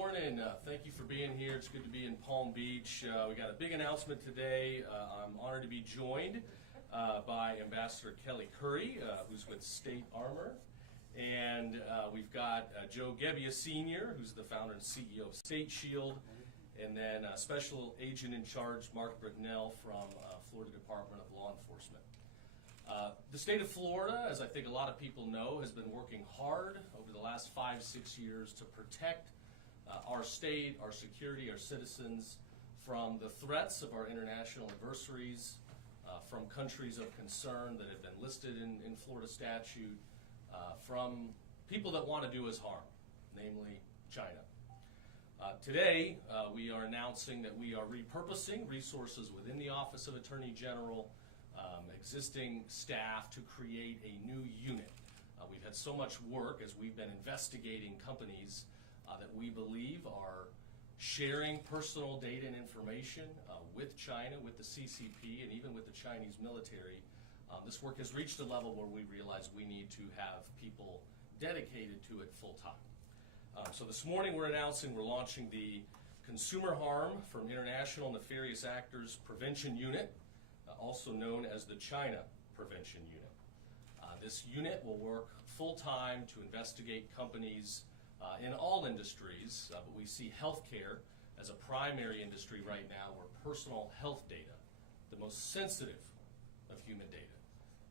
morning. Thank you for being here. It's good to be in Palm Beach. We got a big announcement today. I'm honored to be joined by Ambassador Kelly Curry, who's with State Armor. And we've got Joe Gebbia Sr., who's the founder and CEO of State Shield. And then Special Agent in Charge Mark Bricknell from Florida Department of Law Enforcement. The state of Florida, as I think a lot of people know, has been working hard over the last 5-6 years to protect our state, our security, our citizens from the threats of our international adversaries, from countries of concern that have been listed in Florida statute, from people that want to do us harm, namely China. Today, we are announcing that we are repurposing resources within the Office of Attorney General, existing staff, to create a new unit. We've had so much work as we've been investigating companies that we believe are sharing personal data and information with China, with the CCP, and even with the Chinese military. This work has reached a level where we realize we need to have people dedicated to it full time. So this morning we're announcing we're launching the Consumer Harm from International Nefarious Actors Prevention Unit, also known as the China Prevention Unit. This unit will work full-time to investigate companies in all industries, but we see healthcare as a primary industry right now where personal health data, the most sensitive of human data,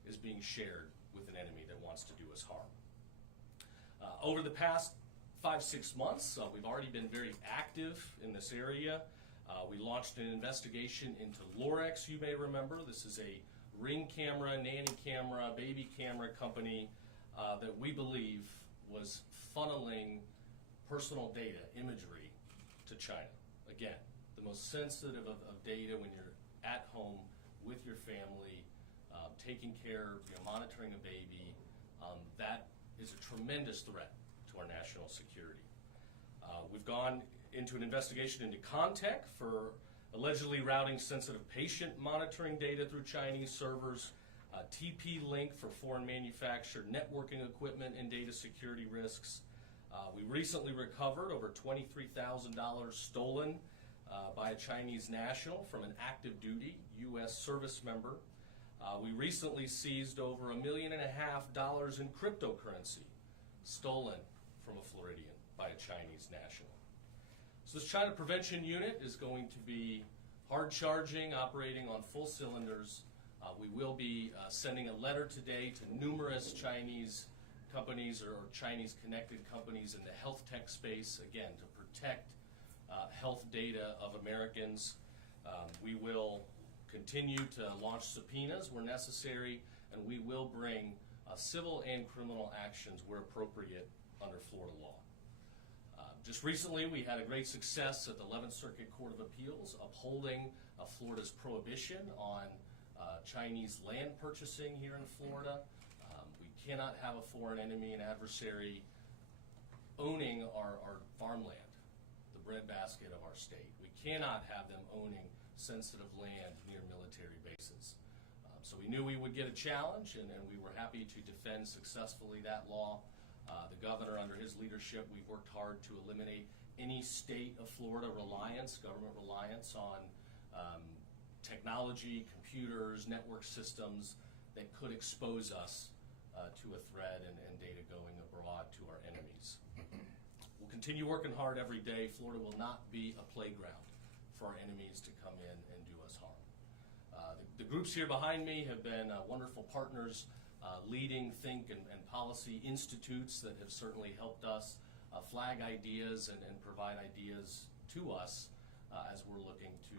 is being shared with an enemy that wants to do us harm. Over the past 5-6 months, we've already been very active in this area. We launched an investigation into Lorex, you may remember. This is a ring camera, nanny camera, baby camera company that we believe was funneling personal data, imagery, to China. Again, the most sensitive of data when you're at home with your family, taking care, monitoring a baby. That is a tremendous threat to our national security. We've gone into an investigation into Contech for allegedly routing sensitive patient monitoring data through Chinese servers, TP-Link for foreign manufactured networking equipment and data security risks. We recently recovered over $23,000 stolen by a Chinese national from an active duty U.S. service member. We recently seized over $1.5 million in cryptocurrency stolen from a Floridian by a Chinese national. So this China Prevention Unit is going to be hard charging, operating on full cylinders. We will be sending a letter today to numerous Chinese companies or Chinese connected companies in the health tech space, again, to protect health data of Americans. We will continue to launch subpoenas where necessary, and we will bring civil and criminal actions where appropriate under Florida law. Just recently, we had a great success at the 11th Circuit Court of Appeals upholding Florida's prohibition on Chinese land purchasing here in Florida. We cannot have a foreign enemy and adversary owning our farmland, the breadbasket of our state. We cannot have them owning sensitive land near military bases. So we knew we would get a challenge, and we were happy to defend successfully that law. The governor, under his leadership, we worked hard to eliminate any state of Florida reliance, government reliance on technology, computers, network systems that could expose us to a threat and data going abroad to our enemies. We'll continue working hard every day. Florida will not be a playground for our enemies to come in and do us harm. The groups here behind me have been wonderful partners, leading think and policy institutes that have certainly helped us flag ideas and provide ideas to us as we're looking to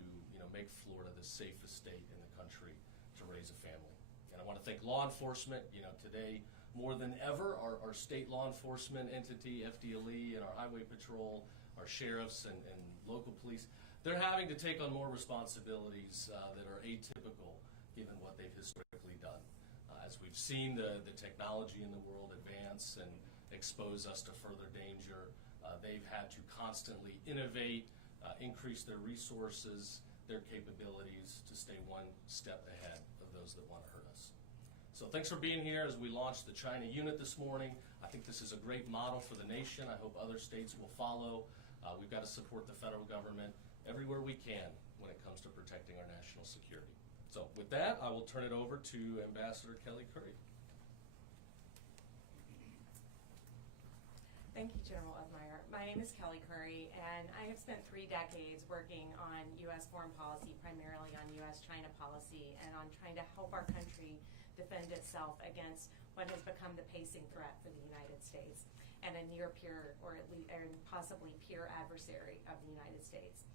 make Florida the safest state in the country to raise a family. And I want to thank law enforcement. Today more than ever, our state law enforcement entity, FDLE, and our highway patrol, our sheriffs and local police, they're having to take on more responsibilities that are atypical given what they've historically done. As we've seen the technology in the world advance and expose us to further danger, they've had to constantly innovate, increase their resources, their capabilities to stay one step ahead of those that want to hurt us. So thanks for being here as we launch the China unit this morning. I think this is a great model for the nation. I hope other states will follow. We've got to support the federal government everywhere we can when it comes to protecting our national security. So with that, I will turn it over to Ambassador Kelly Curry. Thank you, General Uthmeier. My name is Kelly Curry, and I have spent 3 decades working on U.S. foreign policy, primarily on U.S.-China policy, and on trying to help our country defend itself against what has become the pacing threat for the United States and a near peer, or at least possibly peer adversary of the United States.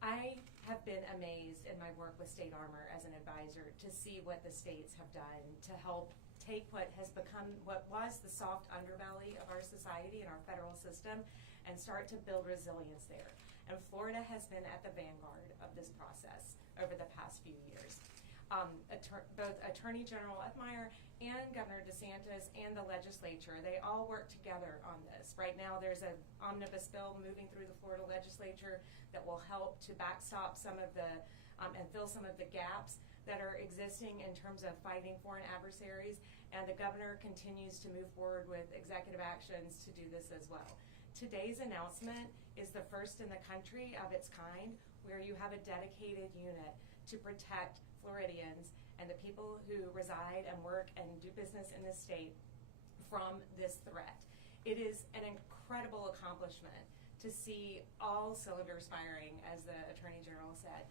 I have been amazed in my work with State Armor as an advisor to see what the states have done to help take what was the soft underbelly of our society and our federal system and start to build resilience there. And Florida has been at the vanguard of this process over the past few years. Both Attorney General Uthmeier and Governor DeSantis and the legislature, they all work together on this. Right now there's an omnibus bill moving through the Florida legislature that will help to backstop some of the, and fill some of the gaps that are existing in terms of fighting foreign adversaries, and the governor continues to move forward with executive actions to do this as well. Today's announcement is the first in the country of its kind where you have a dedicated unit to protect Floridians and the people who reside and work and do business in this state from this threat. It is an incredible accomplishment to see all cylinders firing, as the Attorney General said.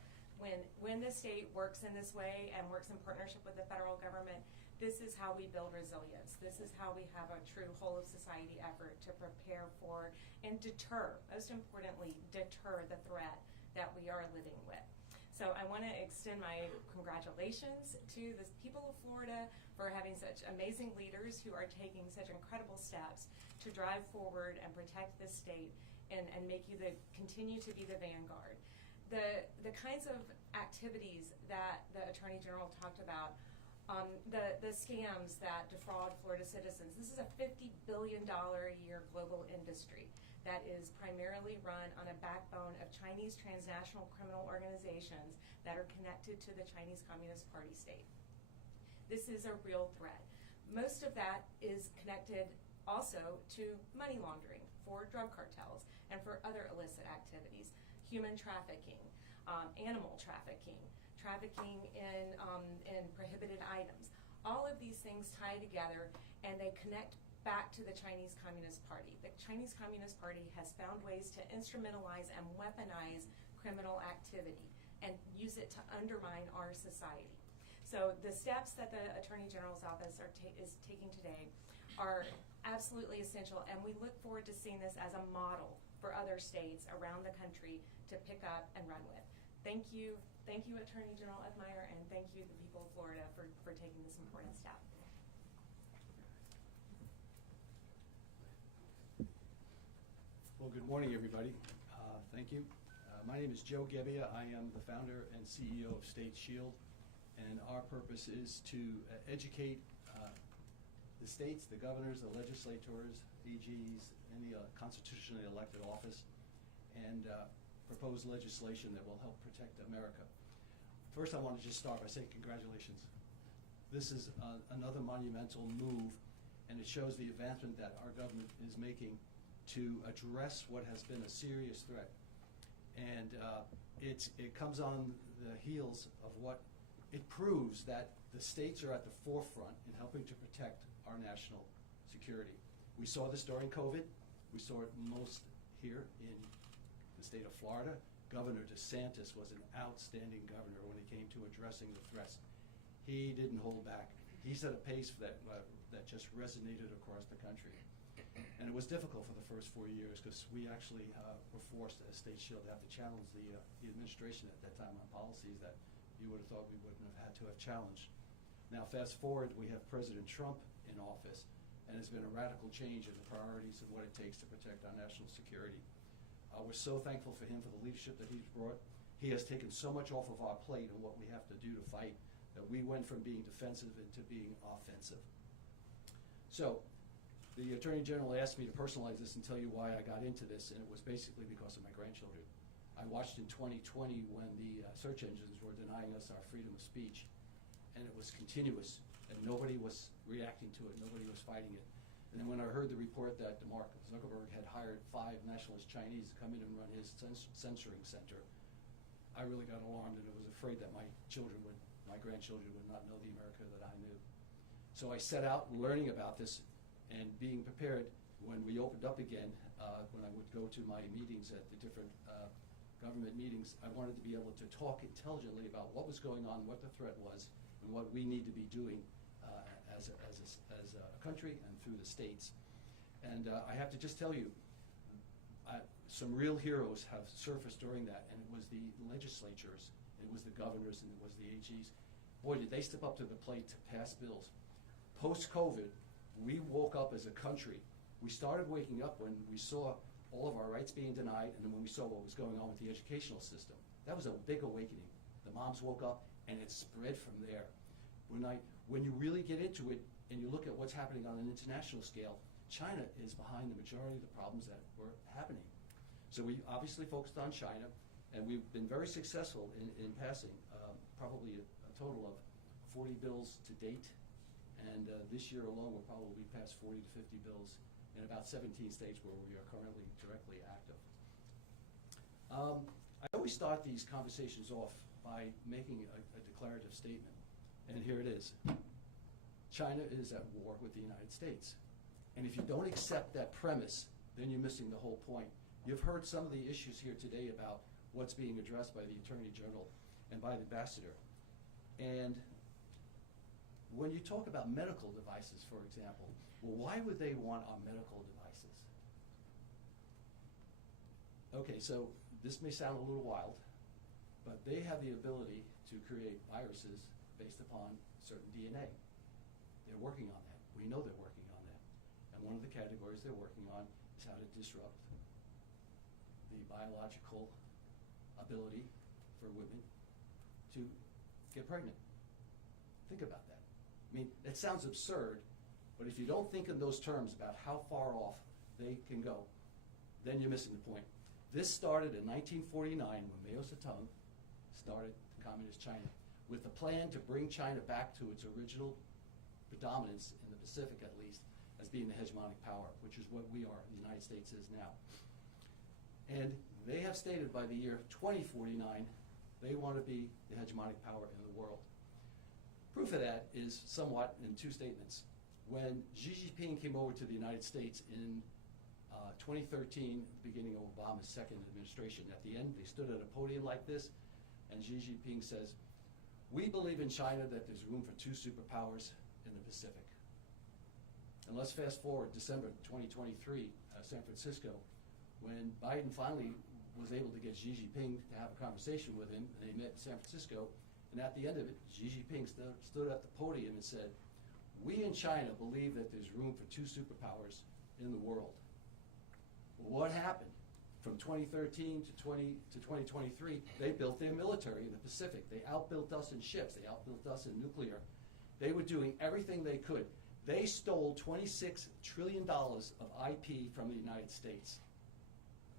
When the state works in this way and works in partnership with the federal government, this is how we build resilience. This is how we have a true whole of society effort to prepare for and deter, most importantly, deter the threat that we are living with. So I want to extend my congratulations to the people of Florida for having such amazing leaders who are taking such incredible steps to drive forward and protect this state and make you continue to be the vanguard. The kinds of activities that the Attorney General talked about, the scams that defraud Florida citizens. This is a $50 billion a year global industry that is primarily run on a backbone of Chinese transnational criminal organizations that are connected to the Chinese Communist Party state. This is a real threat. Most of that is connected also to money laundering for drug cartels and for other illicit activities. Human trafficking, animal trafficking, trafficking in prohibited items. All of these things tie together and they connect back to the Chinese Communist Party. The Chinese Communist Party has found ways to instrumentalize and weaponize criminal activity and use it to undermine our society. So the steps that the Attorney General's office is taking today are absolutely essential, and we look forward to seeing this as a model for other states around the country to pick up and run with. Thank you, Attorney General Uthmeier, and thank you, the people of Florida, for taking this important step. Well, good morning, everybody. Thank you. My name is Joe Gebbia. I am the founder and CEO of State Shield, and our purpose is to educate the states, the governors, the legislators, AGs, any constitutionally elected office, and propose legislation that will help protect America. First, I want to just start by saying congratulations. This is another monumental move, and it shows the advancement that our government is making to address what has been a serious threat. And it comes on the heels of what it proves that the states are at the forefront in helping to protect our national security. We saw this during COVID. We saw it most here in the state of Florida. Governor DeSantis was an outstanding governor when it came to addressing the threats. He didn't hold back. He set a pace that just resonated across the country. And it was difficult for the first 4 years because we actually were forced as State Shield to have to challenge the administration at that time on policies that you would have thought we wouldn't have had to have challenged. Now fast forward, we have President Trump in office, and it's been a radical change in the priorities and what it takes to protect our national security. We're so thankful for him for the leadership that he's brought. He has taken so much off of our plate and what we have to do to fight that we went from being defensive into being offensive. So the Attorney General asked me to personalize this and tell you why I got into this, and it was basically because of my grandchildren. I watched in 2020 when the search engines were denying us our freedom of speech, and it was continuous, and nobody was reacting to it, nobody was fighting it. And then when I heard the report that Mark Zuckerberg had hired 5 nationalist Chinese to come in and run his censoring center, I really got alarmed and I was afraid that my grandchildren would not know the America that I knew. So I set out learning about this and being prepared when we opened up again, when I would go to my meetings at the different government meetings, I wanted to be able to talk intelligently about what was going on, what the threat was, and what we need to be doing as a country and through the states. And I have to just tell you, some real heroes have surfaced during that, and it was the legislatures, it was the governors, and it was the AGs. Boy, did they step up to the plate to pass bills. Post-COVID, we woke up as a country. We started waking up when we saw all of our rights being denied, and then when we saw what was going on with the educational system. That was a big awakening. The moms woke up, and it spread from there. When you really get into it, and you look at what's happening on an international scale, China is behind the majority of the problems that were happening. So we obviously focused on China, and we've been very successful in passing probably a total of 40 bills to date. And this year alone, we'll probably pass 40 to 50 bills in about 17 states where we are currently directly active. I always start these conversations off by making a declarative statement, and here it is. China is at war with the United States. And if you don't accept that premise, then you're missing the whole point. You've heard some of the issues here today about what's being addressed by the Attorney General and by the Ambassador. And when you talk about medical devices, for example, well, why would they want our medical devices? Okay, so this may sound a little wild, but they have the ability to create viruses based upon certain DNA. They're working on that. We know they're working on that. And one of the categories they're working on is how to disrupt the biological ability for women to get pregnant. Think about that. I mean, it sounds absurd, but if you don't think in those terms about how far off they can go, then you're missing the point. This started in 1949 when Mao Zedong started Communist China with the plan to bring China back to its original predominance in the Pacific, at least, as being the hegemonic power, which is what we are, the United States is now. And they have stated by the year 2049, they want to be the hegemonic power in the world. Proof of that is somewhat in 2 statements. When Xi Jinping came over to the United States in 2013, the beginning of Obama's second administration, at the end, they stood at a podium like this, and Xi Jinping says, "We believe in China that there's room for 2 superpowers in the Pacific." And let's fast forward December 2023, San Francisco, when Biden finally was able to get Xi Jinping to have a conversation with him, and they met in San Francisco, and at the end of it, Xi Jinping stood at the podium and said, "We in China believe that there's room for 2 superpowers in the world." Well, what happened? From 2013 to 2023, they built their military in the Pacific. They outbuilt us in ships. They outbuilt us in nuclear. They were doing everything they could. They stole $26 trillion of IP from the United States.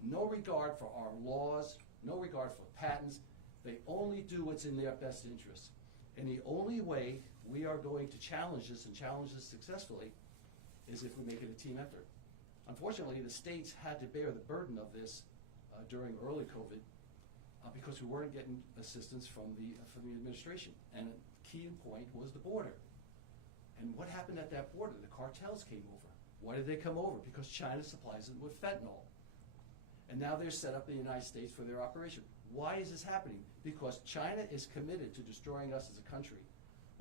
No regard for our laws, no regard for patents. They only do what's in their best interest. And the only way we are going to challenge this and challenge this successfully is if we make it a team effort. Unfortunately, the states had to bear the burden of this during early COVID because we weren't getting assistance from the administration. And a key point was the border. And what happened at that border? The cartels came over. Why did they come over? Because China supplies them with fentanyl. And now they're set up in the United States for their operation. Why is this happening? Because China is committed to destroying us as a country.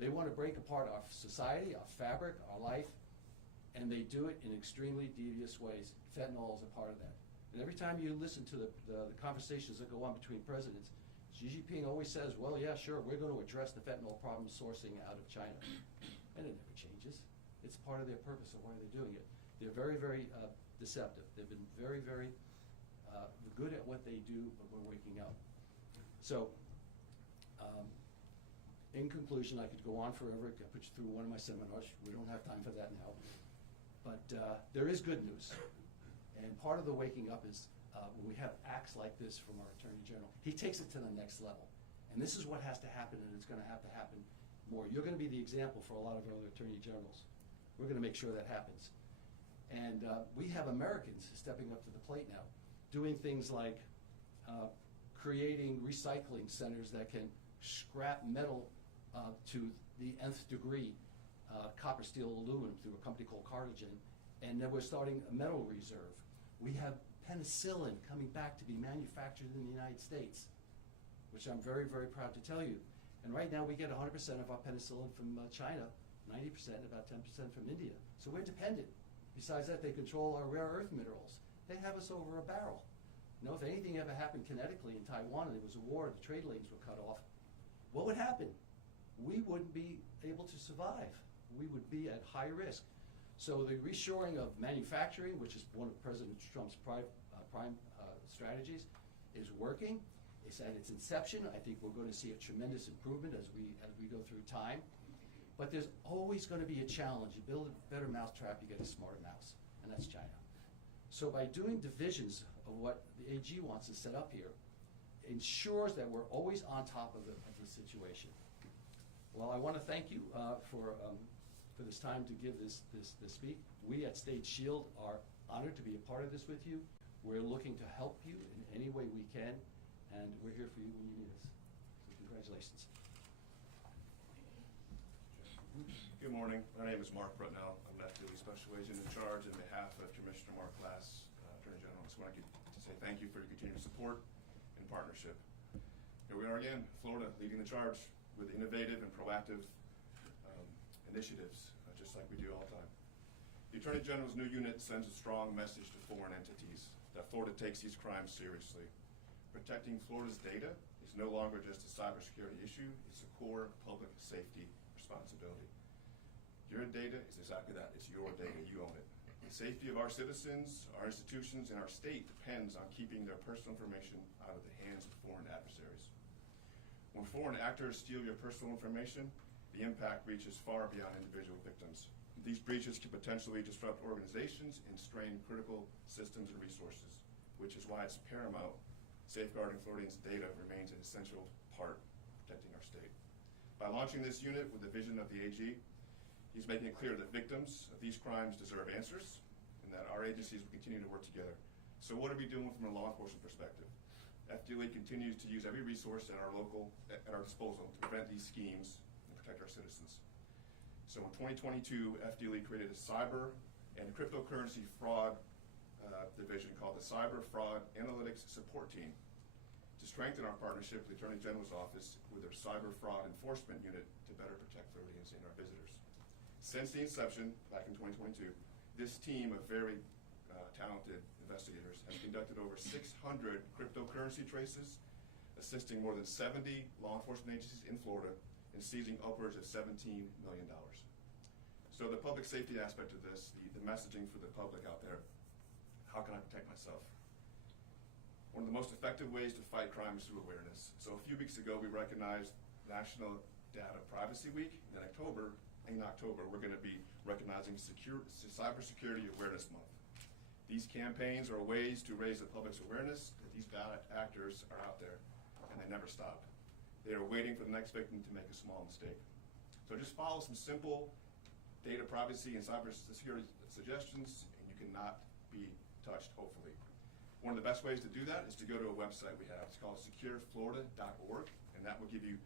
They want to break apart our society, our fabric, our life, and they do it in extremely devious ways. Fentanyl is a part of that. And every time you listen to the conversations that go on between presidents, Xi Jinping always says, well, yeah, sure, we're going to address the fentanyl problem sourcing out of China. And it never changes. It's part of their purpose of why they're doing it. They're very, very deceptive. They've been very, very good at what they do, but we're waking up. So, in conclusion, I could go on forever. I could put you through one of my seminars. We don't have time for that now. But there is good news. And part of the waking up is when we have acts like this from our Attorney General. He takes it to the next level. And this is what has to happen, and it's going to happen more. You're going to be the example for a lot of our other Attorney Generals. We're going to make sure that happens. And we have Americans stepping up to the plate now, doing things like creating recycling centers that can scrap metal to the nth degree, copper, steel, aluminum, through a company called Cartigen. And then we're starting a metal reserve. We have penicillin coming back to be manufactured in the United States, which I'm very, very proud to tell you. And right now we get 100% of our penicillin from China, 90%, about 10% from India. So we're dependent. Besides that, they control our rare earth minerals. They have us over a barrel. You know, if anything ever happened kinetically in Taiwan and there was a war, the trade lanes were cut off, what would happen? We wouldn't be able to survive. We would be at high risk. So the reshoring of manufacturing, which is one of President Trump's prime strategies, is working. It's at its inception. I think we're going to see a tremendous improvement as we go through time. But there's always going to be a challenge. You build a better mousetrap, you get a smarter mouse, and that's China. So by doing divisions of what the AG wants to set up here, ensures that we're always on top of the situation. Well, I want to thank you for this time to give this speak. We at State Shield are honored to be a part of this with you. We're looking to help you in any way we can, and we're here for you when you need us. So congratulations. Good morning. My name is Mark Brutnell. I'm an FDLE Special Agent in charge on behalf of Commissioner Mark Glass, Attorney General. I just want to say thank you for your continued support and partnership. Here we are again, Florida, leading the charge with innovative and proactive initiatives, just like we do all the time. The Attorney General's new unit sends a strong message to foreign entities that Florida takes these crimes seriously. Protecting Florida's data is no longer just a cybersecurity issue, it's a core public safety responsibility. Your data is exactly that, it's your data, you own it. The safety of our citizens, our institutions, and our state depends on keeping their personal information out of the hands of foreign adversaries. When foreign actors steal your personal information, the impact reaches far beyond individual victims. These breaches can potentially disrupt organizations and strain critical systems and resources, which is why it's paramount safeguarding Floridians' data remains an essential part of protecting our state. By launching this unit with the vision of the AG, he's making it clear that victims of these crimes deserve answers and that our agencies will continue to work together. So what are we doing from a law enforcement perspective? FDLE continues to use every resource at our disposal to prevent these schemes and protect our citizens. So in 2022, FDLE created a cyber and cryptocurrency fraud division called the Cyber Fraud Analytics Support Team to strengthen our partnership with the Attorney General's Office with their Cyber Fraud Enforcement Unit to better protect Floridians and our visitors. Since the inception, back in 2022, this team of very talented investigators has conducted over 600 cryptocurrency traces, assisting more than 70 law enforcement agencies in Florida in seizing upwards of $17 million. So the public safety aspect of this, the messaging for the public out there, how can I protect myself? One of the most effective ways to fight crime is through awareness. So a few weeks ago, we recognized National Data Privacy Week. In October, we're going to be recognizing Cybersecurity Awareness Month. These campaigns are ways to raise the public's awareness that these bad actors are out there, and they never stop. They are waiting for the next victim to make a small mistake. So just follow some simple data privacy and cybersecurity suggestions, and you cannot be touched, hopefully. One of the best ways to do that is to go to a website we have. It's called secureflorida.org, and that will give you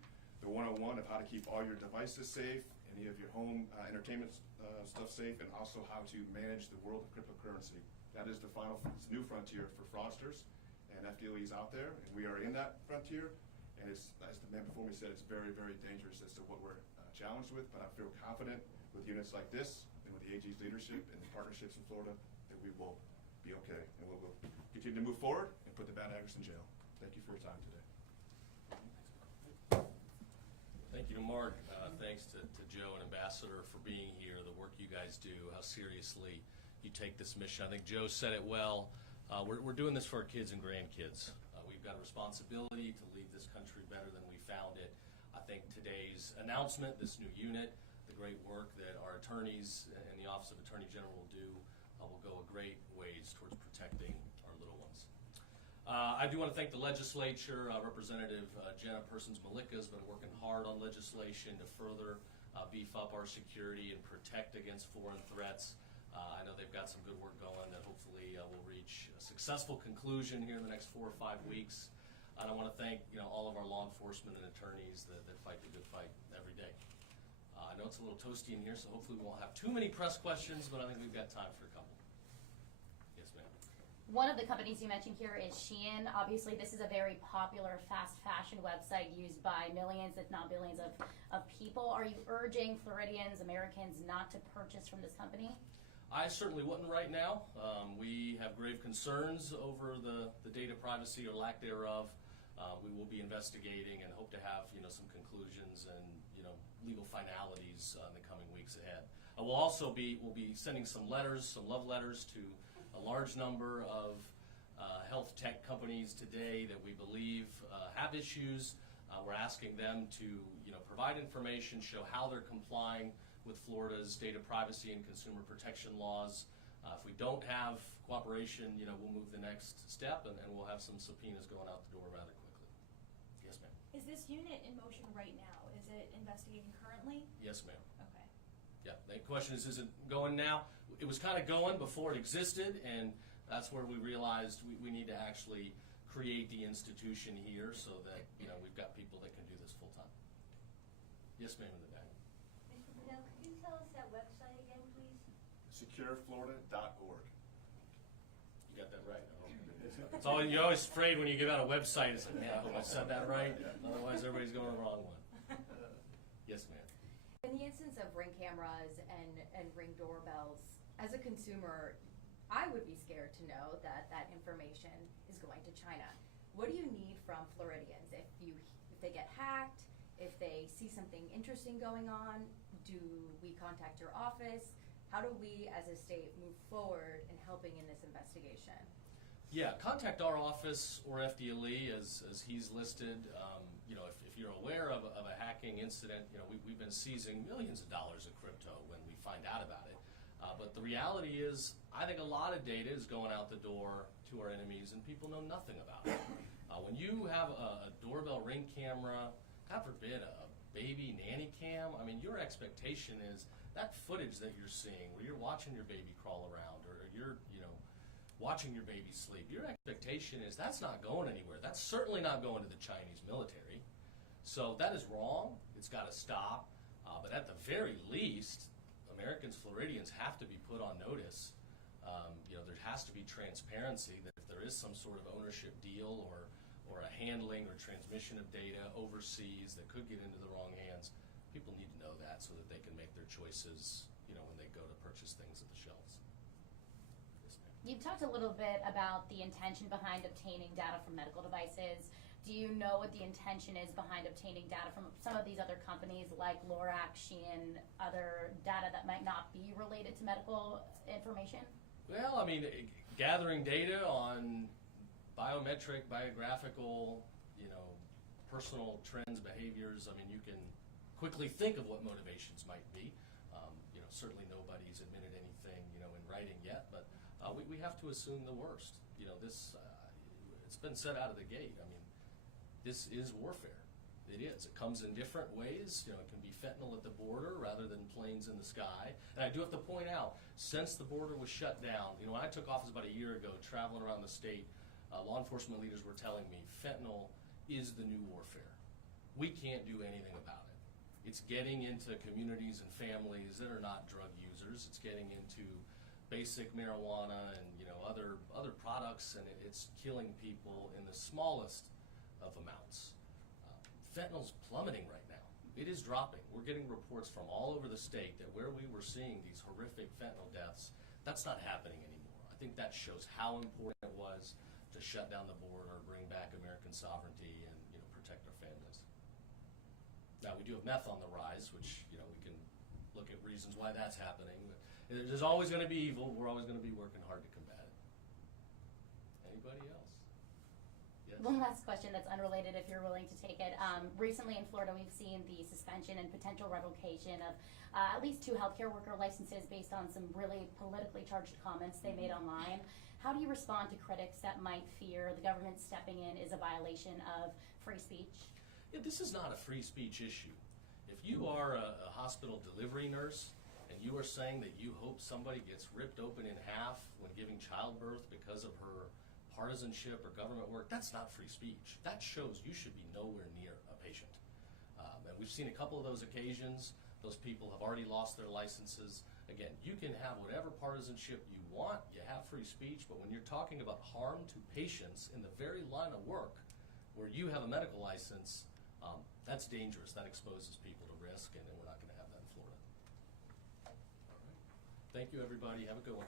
the 101 of how to keep all your devices safe, any of your home entertainment stuff safe, and also how to manage the world of cryptocurrency. That is the new frontier for fraudsters, and FDLE is out there, and we are in that frontier, and it's, as the man before me said, it's very, very dangerous as to what we're challenged with, but I feel confident with units like this and with the AG's leadership and the partnerships in Florida that we will be okay, and we'll continue to move forward and put the bad actors in jail. Thank you for your time today. Thank you to Mark. Thanks to Joe and Ambassador for being here, the work you guys do, how seriously you take this mission. I think Joe said it well. We're doing this for our kids and grandkids. We've got a responsibility to leave this country better than we found it. I think today's announcement, this new unit, the great work that our attorneys and the Office of Attorney General will do will go a great ways towards protecting our little ones. I do want to thank the legislature. Representative Jenna Persons-Malika has been working hard on legislation to further beef up our security and protect against foreign threats. I know they've got some good work going that hopefully will reach a successful conclusion here in the next 4 or 5 weeks. And I want to thank all of our law enforcement and attorneys that fight the good fight every day. I know it's a little toasty in here, so hopefully we won't have too many press questions, but I think we've got time for a couple. Yes, ma'am. One of the companies you mentioned here is Shein. Obviously, this is a very popular fast fashion website used by millions, if not billions, of people. Are you urging Floridians, Americans, not to purchase from this company? I certainly wouldn't right now. We have grave concerns over the data privacy or lack thereof. We will be investigating and hope to have some conclusions and legal finalities in the coming weeks ahead. We'll be sending some letters, some love letters to a large number of health tech companies today that we believe have issues. We're asking them to provide information, show how they're complying with Florida's data privacy and consumer protection laws. If we don't have cooperation, we'll move the next step and we'll have some subpoenas going out the door rather quickly. Yes, ma'am. Is this unit in motion right now? Is it investigating currently? Yes, ma'am. Okay. Yeah, the question is it going now? It was kind of going before it existed, and that's where we realized we need to actually create the institution here so that we've got people that can do this full time. Yes, ma'am, in the back. Mr. Bedell, could you tell us that website again, please? SecureFlorida.org. You got that right. It's always, you're always afraid when you give out a website. It's like, man, I hope I said that right. Otherwise, everybody's going the wrong one. Yes, ma'am. In the instance of Ring cameras and Ring doorbells, as a consumer, I would be scared to know that that information is going to China. What do you need from Floridians? If they get hacked, if they see something interesting going on, do we contact your office? How do we as a state move forward in helping in this investigation? Yeah, contact our office or FDLE as he's listed. If you're aware of a hacking incident, we've been seizing millions of dollars of crypto when we find out about it. But the reality is, I think a lot of data is going out the door to our enemies and people know nothing about it. When you have a doorbell Ring camera, God forbid, a baby nanny cam, I mean, your expectation is that footage that you're seeing where you're watching your baby crawl around or you're, watching your baby sleep, your expectation is that's not going anywhere. That's certainly not going to the Chinese military. So that is wrong. It's got to stop. But at the very least, Americans, Floridians have to be put on notice. There has to be transparency that if there is some sort of ownership deal or a handling or transmission of data overseas that could get into the wrong hands, people need to know that so that they can make their choices, when they go to purchase things at the shelves. Yes, ma'am. You've talked a little bit about the intention behind obtaining data from medical devices. Do you know what the intention is behind obtaining data from some of these other companies like Lorac, Shein, other data that might not be related to medical information? Well, I mean, gathering data on biometric, biographical, personal trends, behaviors. I mean, you can quickly think of what motivations might be. Certainly nobody's admitted anything, in writing yet, but we have to assume the worst. It's been said out of the gate. I mean, this is warfare. It is. It comes in different ways. It can be fentanyl at the border rather than planes in the sky. And I do have to point out, since the border was shut down, when I took office about a year ago, traveling around the state, law enforcement leaders were telling me fentanyl is the new warfare. We can't do anything about it. It's getting into communities and families that are not drug users. It's getting into basic marijuana and other products, and it's killing people in the smallest of amounts. Fentanyl's plummeting right now. It is dropping. We're getting reports from all over the state that where we were seeing these horrific fentanyl deaths, that's not happening anymore. I think that shows how important it was to shut down the border, bring back American sovereignty, and protect our families. Now, we do have meth on the rise, which we can look at reasons why that's happening. But there's always going to be evil. We're always going to be working hard to combat it. Anybody else? Yes. One last question that's unrelated, if you're willing to take it. Recently in Florida, we've seen the suspension and potential revocation of at least 2 healthcare worker licenses based on some really politically charged comments they made online. How do you respond to critics that might fear the government stepping in is a violation of free speech? Yeah, this is not a free speech issue. If you are a hospital delivery nurse and you are saying that you hope somebody gets ripped open in half when giving childbirth because of her partisanship or government work, that's not free speech. That shows you should be nowhere near a patient. And we've seen a couple of those occasions. Those people have already lost their licenses. Again, you can have whatever partisanship you want. You have free speech, but when you're talking about harm to patients in the very line of work where you have a medical license, that's dangerous. That exposes people to risk, and we're not going to have that in Florida. All right. Thank you, everybody. Have a good one.